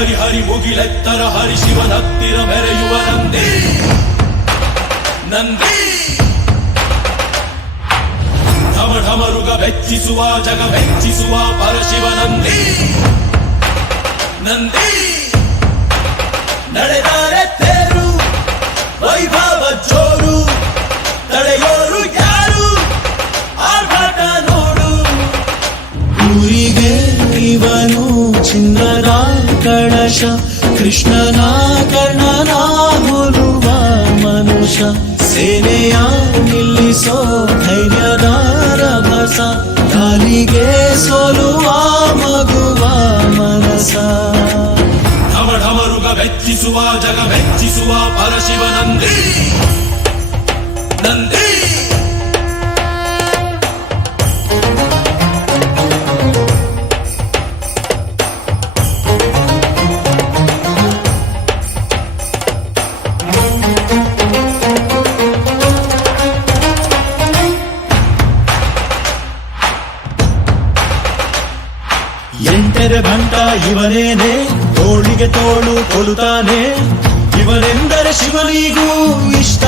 ಹರಿ ಹರಿ ಮುಗಿಲೆತ್ತರ ಹರಿ ಶಿವನತ್ತಿರ ಮೆರೆಯುವ ನಂದಿ ನಂದಿ ಢಮ ಢಮರುಗ ಬೆಚ್ಚಿಸುವ ಜಗ ಬೆಚ್ಚಿಸುವ ಪರಶಿವ ನಂದಿ ನಂದಿ ನಡೆದರೆ ತೇರು ವೈಭವ ಜೋರು ತಡೆಯೋರು ಯಾರು ಆರ್ಭಟ ನೋಡು ಊರಿಗೆ ಇವನು ಚಿನ್ನದ ಕಳಶ ಕೃಷ್ಣನ ಕರ್ಣನ ಹೋಲುವ ಮನುಷ್ಯ ಸೇನೆಯ ನಿಲ್ಲಿಸೋ ಧೈರ್ಯದ ರಭಸ ದಾನಿಗೆ ಸೋಲುವ ಮಗುವ ಮನಸ ಢಮ ಢಮರುಗ ಬೆಚ್ಚಿಸುವ ಜಗ ಬೆಚ್ಚಿಸುವ ಪರಶಿವ ನಂದಿ ನಂದಿ ಎಂಟರ ಭಂಟ ಇವನೇನೆ ತೋಳಿಗೆ ತೋಳು ಕೊಲುತ್ತಾನೆ ಇವನೆಂದರೆ ಶಿವನಿಗೂ ಇಷ್ಟ